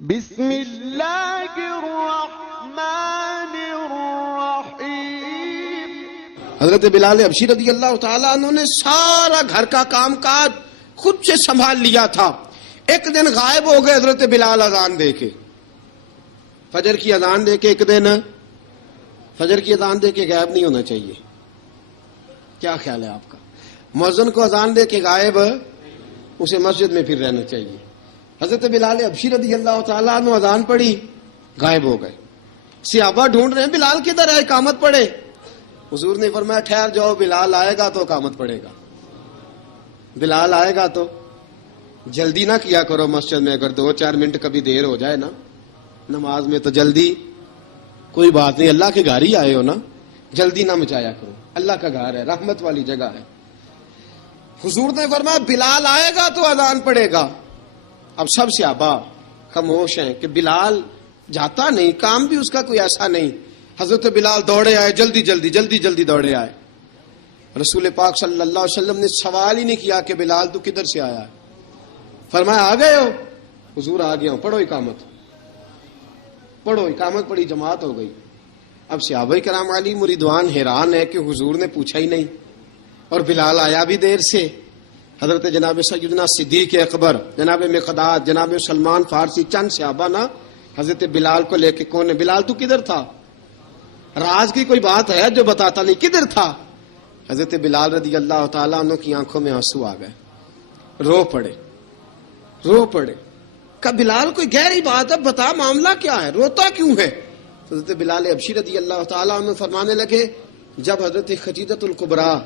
بسم اللہ الرحمن الرحیم۔ حضرت بلال حبشی رضی اللہ تعالیٰ عنہ نے سارا گھر کا کام کاج خود سے سنبھال لیا تھا۔ ایک دن غائب ہو گئے حضرت بلال اذان دے کے، فجر کی اذان دے کے۔ ایک دن فجر کی اذان دے کے غائب نہیں ہونا چاہیے، کیا خیال ہے آپ کا؟ مؤذن کو اذان دے کے غائب اسے مسجد میں پھر رہنا چاہیے۔ حضرت بلال حبشی رضی اللہ تعالیٰ عنہ اذان پڑھی، غائب ہو گئے۔ صحابہ ڈھونڈ رہے ہیں بلال کدھر ہے، اقامت پڑھے۔ حضور نے فرمایا ٹھہر جاؤ، بلال آئے گا تو اقامت پڑھے گا، بلال آئے گا تو۔ جلدی نہ کیا کرو مسجد میں، اگر 2-4 منٹ کبھی دیر ہو جائے نا نماز میں تو جلدی کوئی بات نہیں، اللہ کے گھر ہی آئے ہو نا، جلدی نہ مچایا کرو، اللہ کا گھر ہے، رحمت والی جگہ ہے۔ حضور نے فرمایا بلال آئے گا تو اذان پڑھے گا۔ اب سب صحابہ خاموش ہیں کہ بلال جاتا نہیں، کام بھی اس کا کوئی ایسا نہیں۔ حضرت بلال دوڑے آئے، جلدی دوڑے آئے۔ رسول پاک صلی اللہ علیہ وسلم نے سوال ہی نہیں کیا کہ بلال تو کدھر سے آیا ہے، فرمایا آ گئے ہو؟ حضور آ گیا ہوں، پڑھو اقامت پڑھی، جماعت ہو گئی۔ اب صحابہ کرام علی مریدوان حیران ہے کہ حضور نے پوچھا ہی نہیں اور بلال آیا بھی دیر سے۔ حضرت جناب سیدنا صدیق اکبر، جناب مقداد، جناب سلمان فارسی، چند صحابہ نا حضرت بلال کو لے کے، کون ہے بلال تو کدھر تھا؟ راز کی کوئی بات ہے جو بتاتا نہیں، کدھر تھا؟ حضرت بلال رضی اللہ تعالیٰ عنہ کی آنکھوں میں آنسو آ گئے، رو پڑے۔ کہ بلال کوئی گہری بات ہے، بتا معاملہ کیا ہے، روتا کیوں ہے؟ حضرت بلال حبشی رضی اللہ تعالیٰ عنہ فرمانے لگے جب حضرت خدیجۃ الکبریٰ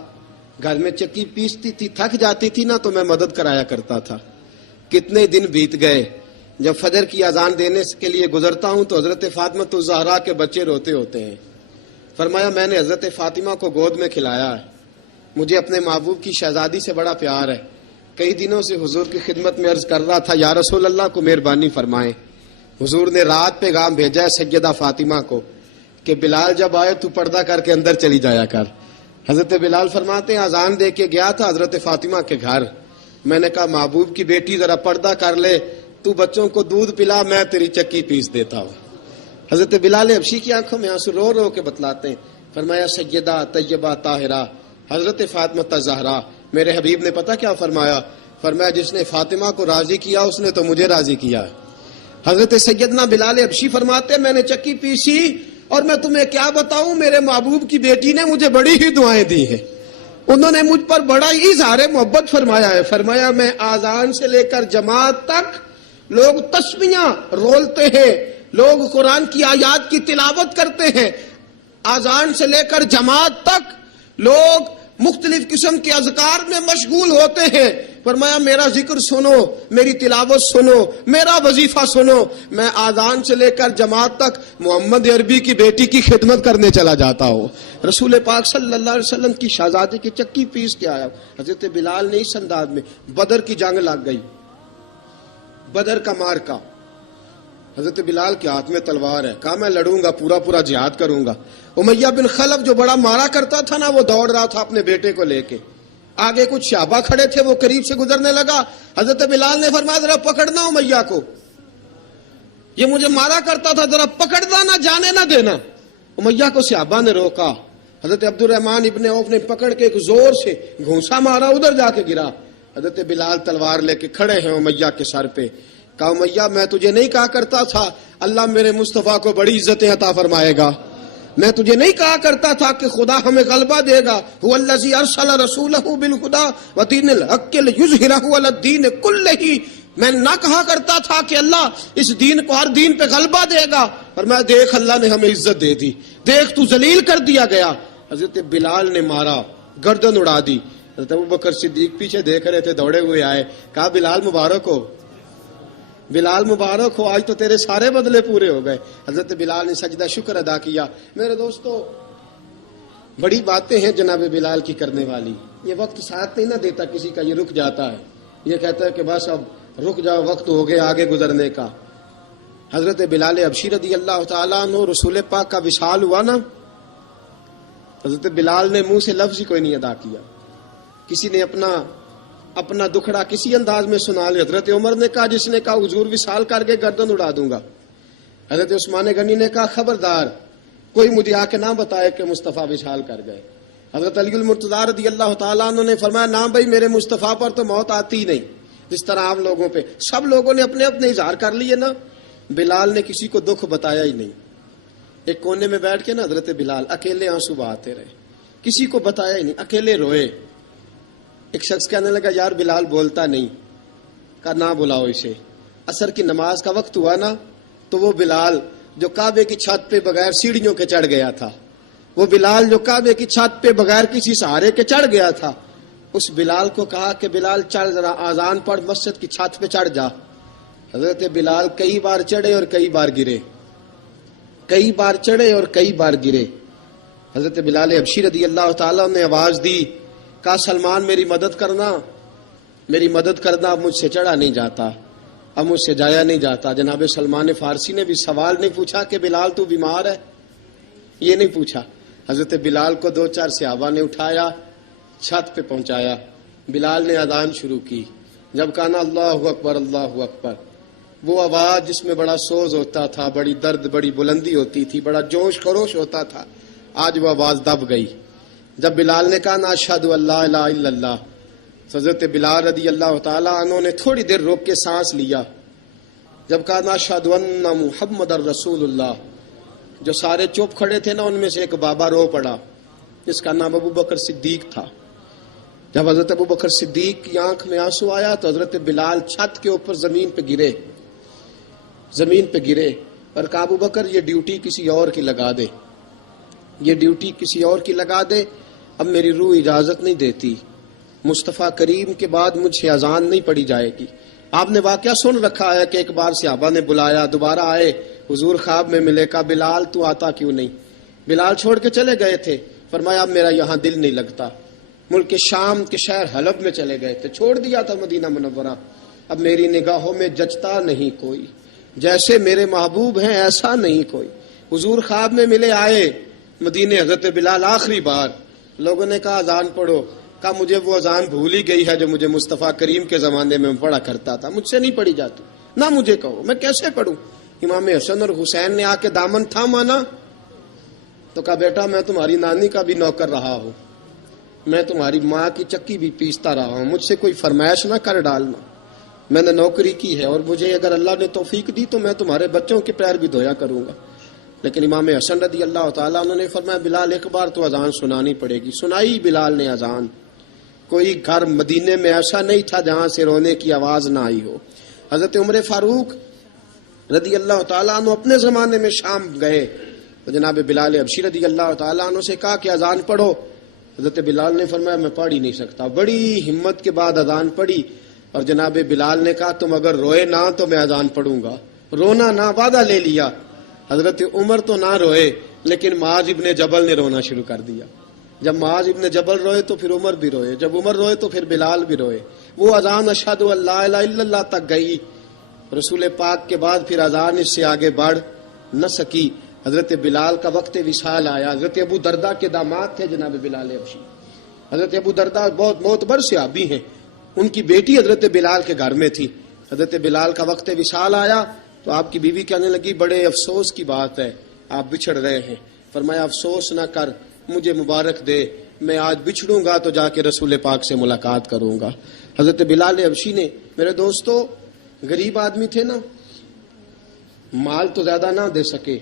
گھر میں چکی پیستی تھی، تھک جاتی تھی نا تو میں مدد کرایا کرتا تھا۔ کتنے دن بیت گئے، جب فجر کی اذان دینے کے لیے گزرتا ہوں تو حضرت فاطمہ الزہرا کے بچے روتے ہوتے ہیں۔ فرمایا میں نے حضرت فاطمہ کو گود میں کھلایا ہے، مجھے اپنے محبوب کی شہزادی سے بڑا پیار ہے۔ کئی دنوں سے حضور کی خدمت میں عرض کر رہا تھا یا رسول اللہ کو مہربانی فرمائیں۔ حضور نے رات پیغام بھیجا ہے سیدہ فاطمہ کو کہ بلال جب آئے تو پردہ کر کے اندر چلی جایا کر۔ حضرت بلال فرماتے ہیں اذان دے کے گیا تھا حضرت فاطمہ کے گھر، میں نے کہا محبوب کی بیٹی ذرا پردہ کر لے، تو بچوں کو دودھ پلا، میں تیری چکی پیس دیتا ہوں۔ حضرت بلال حبشی کی آنکھوں میں آنسو رو رو کے بتلاتے ہیں۔ فرمایا سیدہ طیبہ طاہرہ حضرت فاطمہ الزہرا، میرے حبیب نے پتہ کیا فرمایا؟ فرمایا جس نے فاطمہ کو راضی کیا اس نے تو مجھے راضی کیا۔ حضرت سیدنا بلال حبشی فرماتے ہیں میں نے چکی پیسی اور میں تمہیں کیا بتاؤں، میرے محبوب کی بیٹی نے مجھے بڑی ہی دعائیں دی ہیں، انہوں نے مجھ پر بڑا ہی اظہار محبت فرمایا ہے۔ فرمایا میں آذان سے لے کر جماعت تک لوگ تسبیحاں رولتے ہیں، لوگ قرآن کی آیات کی تلاوت کرتے ہیں، آذان سے لے کر جماعت تک لوگ مختلف قسم کے اذکار میں مشغول ہوتے ہیں۔ فرمایا میرا ذکر سنو، میری تلاوت سنو، میرا وظیفہ سنو، میں آذان سے لے کر جماعت تک محمد عربی کی بیٹی کی خدمت کرنے چلا جاتا ہوں۔ رسول پاک صلی اللہ علیہ وسلم کی شہزادی کی چکی پیس کے آیا۔ حضرت بلال نے اس انداز میں، بدر کی جنگ لگ گئی، بدر کا مارکا، حضرت بلال کے ہاتھ میں تلوار ہے، کہا میں لڑوں گا، پورا جہاد کروں گا۔ امیہ بن خلف جو بڑا مارا کرتا تھا نا، وہ دوڑ رہا تھا اپنے بیٹے کو لے کے، آگے کچھ صحابہ کھڑے تھے، وہ قریب سے گزرنے لگا۔ حضرت بلال نے فرمایا ذرا پکڑنا امیہ کو، یہ مجھے مارا کرتا تھا، ذرا پکڑنا، نہ جانے نہ دینا۔ امیہ کو صحابہ نے روکا۔ حضرت عبد الرحمن ابن عوف نے پکڑ کے ایک زور سے گھونسا مارا، ادھر جا کے گرا۔ حضرت بلال تلوار لے کے کھڑے ہیں امیہ کے سر پہ۔ کہا امیہ میں تجھے نہیں کہا کرتا تھا اللہ میرے مصطفیٰ کو بڑی عزتیں عطا فرمائے گا؟ میں تجھے نہیں کہا کرتا تھا کہ خدا ہمیں غلبہ دے گا؟ هو الذی ارسل رسولہ بالہدی ودین الحق لیظہرہ علی الدین کلہ، میں نہ کہا کرتا تھا کہ اللہ اس دین کو ہر دین پہ غلبہ دے گا، اور میں دیکھ اللہ نے ہمیں عزت دے دی، دیکھ تو ذلیل کر دیا گیا۔ حضرت بلال نے مارا، گردن اڑا دی۔ حضرت ابوبکر صدیق پیچھے دیکھ رہے تھے، دوڑے ہوئے آئے، کہا بلال مبارک ہو، بلال مبارک ہو، آج تو تیرے سارے بدلے پورے ہو گئے۔ حضرت بلال نے سجدہ شکر ادا کیا۔ میرے دوستو بڑی باتیں ہیں جناب بلال کی کرنے والی، یہ وقت ساتھ نہیں نہ دیتا کسی کا، یہ رک جاتا ہے، یہ کہتا ہے کہ بس اب رک جاؤ، وقت ہو گیا آگے گزرنے کا۔ حضرت بلال حبشی رضی اللہ تعالیٰ عنہ رسول پاک کا وصال ہوا نا، حضرت بلال نے منہ سے لفظ ہی کوئی نہیں ادا کیا۔ کسی نے اپنا اپنا دکھڑا کسی انداز میں سنا لے. حضرت عمر نے کہا جس نے کہا حضور وصال کر کے گردن اڑا دوں گا. حضرت عثمان غنی نے کہا خبردار کوئی مجھے آ کے نہ بتائے کہ مصطفیٰ وصال کر گئے. حضرت علی المرتضیٰ رضی اللہ تعالیٰ عنہ نے فرمایا نہ بھائی میرے مصطفیٰ پر تو موت آتی ہی نہیں جس طرح آپ لوگوں پہ. سب لوگوں نے اپنے اپنے اظہار کر لیے نا. بلال نے کسی کو دکھ بتایا ہی نہیں. ایک کونے میں بیٹھ کے نا حضرت بلال اکیلے آنسو بہاتے رہے, کسی کو بتایا ہی نہیں, اکیلے روئے. ایک شخص کہنے لگا یار بلال بولتا نہیں. کہا نہ بلاؤ اسے. عصر کی نماز کا وقت ہوا نا تو وہ بلال جو کعبے کی چھت پہ بغیر سیڑھیوں کے چڑھ گیا تھا, وہ بلال جو کعبے کی چھت پہ بغیر کسی سہارے کے چڑھ گیا تھا, اس بلال کو کہا کہ بلال چڑھ ذرا آذان پڑھ مسجد کی چھت پہ چڑھ جا. حضرت بلال کئی بار چڑھے اور کئی بار گرے, کئی بار چڑھے اور کئی بار گرے. حضرت بلال حبشی رضی اللہ تعالیٰ نے آواز دی, کہا سلمان میری مدد کرنا, میری مدد کرنا, اب مجھ سے چڑھا نہیں جاتا, اب مجھ سے جایا نہیں جاتا. جناب سلمان فارسی نے بھی سوال نہیں پوچھا کہ بلال تو بیمار ہے, یہ نہیں پوچھا. حضرت بلال کو 2-4 صحابہ نے اٹھایا, چھت پہ پہنچایا. بلال نے اذان شروع کی. جب کہا نا اللہ اکبر اللہ اکبر, وہ آواز جس میں بڑا سوز ہوتا تھا, بڑی درد, بڑی بلندی ہوتی تھی, بڑا جوش خروش ہوتا تھا, آج وہ آواز دب گئی. جب بلال نے کہا نا اشہد ان لا الہ الا اللہ, حضرت بلال رضی اللہ تعالیٰ عنہ نے تھوڑی دیر روک کے سانس لیا. جب کہا نا اشہد ان محمد الرسول اللہ, جو سارے چپ کھڑے تھے نا ان میں سے ایک بابا رو پڑا جس کا نام ابو بکر صدیق تھا. جب حضرت ابو بکر صدیق کی آنکھ میں آنسو آیا تو حضرت بلال چھت کے اوپر زمین پہ گرے, زمین پہ گرے اور کہا ابو بکر یہ ڈیوٹی کسی اور کی لگا دے, یہ ڈیوٹی کسی اور کی لگا دے, اب میری روح اجازت نہیں دیتی, مصطفیٰ کریم کے بعد مجھ سے اذان نہیں پڑھی جائے گی. آپ نے واقعہ سن رکھا ہے کہ ایک بار صحابہ نے بلایا, دوبارہ آئے, حضور خواب میں ملے, کہا بلال تو آتا کیوں نہیں. بلال چھوڑ کے چلے گئے تھے. فرمایا اب میرا یہاں دل نہیں لگتا. ملک شام کے شہر حلب میں چلے گئے تھے, چھوڑ دیا تھا مدینہ منورہ. اب میری نگاہوں میں جچتا نہیں کوئی, جیسے میرے محبوب ہیں ایسا نہیں کوئی. حضور خواب میں ملے, آئے مدینے. حضرت بلال آخری بار, لوگوں نے کہا اذان پڑھو. کہا مجھے وہ اذان بھول ہی گئی ہے جو مجھے مصطفیٰ کریم کے زمانے میں پڑھا کرتا تھا, مجھ سے نہیں پڑھی جاتی. نہ مجھے کہو, میں کیسے پڑھوں. امام حسن اور حسین نے آ کے دامن تھاما نا تو کہا بیٹا میں تمہاری نانی کا بھی نوکر رہا ہوں, میں تمہاری ماں کی چکی بھی پیستا رہا ہوں, مجھ سے کوئی فرمائش نہ کر ڈالنا. میں نے نوکری کی ہے اور مجھے اگر اللہ نے توفیق دی تو میں تمہارے بچوں کے پیر بھی دھویا کروں گا. لیکن امام حسن رضی اللہ تعالیٰ انہوں نے فرمایا بلال ایک بار تو اذان سنانی پڑے گی. سنائی بلال نے اذان. کوئی گھر مدینے میں ایسا نہیں تھا جہاں سے رونے کی آواز نہ آئی ہو. حضرت عمر فاروق رضی اللہ تعالیٰ عنہ اپنے زمانے میں شام گئے تو جناب بلال حبشی رضی اللہ تعالیٰ عنہ سے کہا کہ اذان پڑھو. حضرت بلال نے فرمایا میں پڑھ ہی نہیں سکتا. بڑی ہمت کے بعد اذان پڑھی اور جناب بلال نے کہا تم اگر روئے نہ تو میں اذان پڑھوں گا. رونا نہ, وعدہ لے لیا. حضرت عمر تو نہ روئے لیکن معاذ ابن جبل نے رونا شروع کر دیا. جب معاذ ابن جبل روئے تو پھر عمر بھی روئے, جب عمر روئے تو پھر بلال بھی روئے. وہ اذان اشہد ان لا الہ الا اللہ تک گئی. رسول پاک کے بعد پھر اذان اس سے آگے بڑھ نہ سکی. حضرت بلال کا وقت وصال آیا. حضرت ابو درداء کے داماد تھے جناب بلال حبشی. حضرت ابو درداء بہت معتبر صحابی ہیں, ان کی بیٹی حضرت بلال کے گھر میں تھی. حضرت بلال کا وقت وصال آیا تو آپ کی بیوی کہنے لگی بڑے افسوس کی بات ہے, آپ بچھڑ رہے ہیں. فرمایا افسوس نہ کر, مجھے مبارک دے, میں آج بچھڑوں گا تو جا کے رسول پاک سے ملاقات کروں گا. حضرت بلال حبشی نے, میرے دوستو, غریب آدمی تھے نا, مال تو زیادہ نہ دے سکے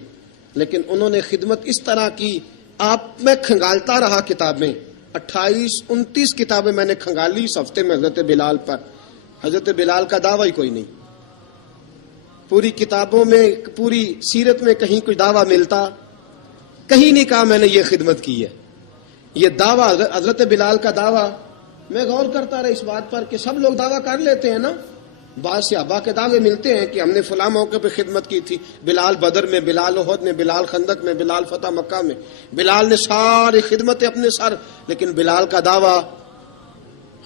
لیکن انہوں نے خدمت اس طرح کی. آپ میں کھنگالتا رہا کتابیں, 28-29 کتابیں میں نے کھنگالی اس ہفتے میں حضرت بلال پر. حضرت بلال کا دعویٰ ہی کوئی نہیں. پوری کتابوں میں, پوری سیرت میں کہیں کوئی دعویٰ ملتا, کہیں نہیں کہا میں نے یہ خدمت کی ہے. یہ دعویٰ حضرت بلال کا دعویٰ, میں غور کرتا رہا اس بات پر کہ سب لوگ دعویٰ کر لیتے ہیں نا, بعض صحابہ کے دعوے ملتے ہیں کہ ہم نے فلاں موقع پہ خدمت کی تھی, بلال بدر میں, بلال احد میں, بلال خندق میں, بلال فتح مکہ میں, بلال نے ساری خدمتیں اپنے سر. لیکن بلال کا دعویٰ,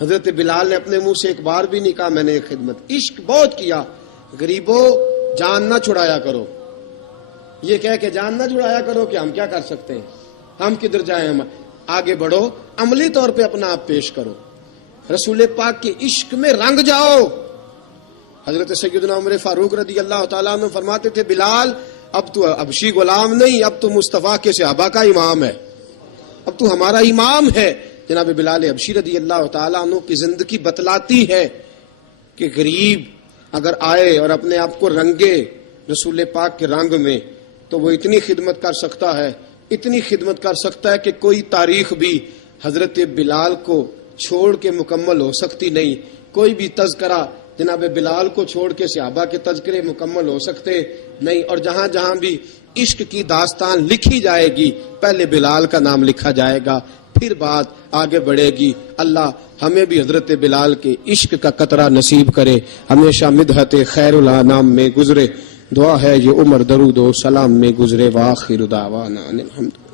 حضرت بلال نے اپنے منہ سے ایک بار بھی نہیں کہا میں نے یہ خدمت. عشق بہت کیا. غریبوں جان نہ چھڑایا کرو, یہ کہہ کہ جان نہ چھڑایا کرو کہ ہم کیا کر سکتے ہیں, ہم کدھر جائیں, ہم آگے بڑھو, عملی طور پہ اپنا آپ پیش کرو. رسول پاک کے عشق میں رنگ جاؤ. حضرت سیدنا عمر فاروق رضی اللہ تعالیٰ عنہ فرماتے تھے بلال اب تو حبشی غلام نہیں، اب تو مصطفیٰ کے صحابہ کا امام ہے، اب تو ہمارا امام ہے. جناب بلال حبشی رضی اللہ تعالیٰ عنہ کی زندگی بتلاتی ہے کہ غریب اگر آئے اور اپنے آپ کو رنگے رسول پاک کے رنگ میں تو وہ اتنی خدمت کر سکتا ہے، اتنی خدمت کر سکتا ہے کہ کوئی تاریخ بھی حضرت بلال کو چھوڑ کے مکمل ہو سکتی نہیں. کوئی بھی تذکرہ جناب بلال کو چھوڑ کے صحابہ کے تذکرے مکمل ہو سکتے نہیں. اور جہاں جہاں بھی عشق کی داستان لکھی جائے گی پہلے بلال کا نام لکھا جائے گا، پھر بات آگے بڑھے گی. اللہ ہمیں بھی حضرت بلال کے عشق کا قطرہ نصیب کرے، ہمیشہ مدحت خیر الانام میں گزرے. دعا ہے یہ عمر درود و سلام میں گزرے. وآخر دعوانا ان الحمد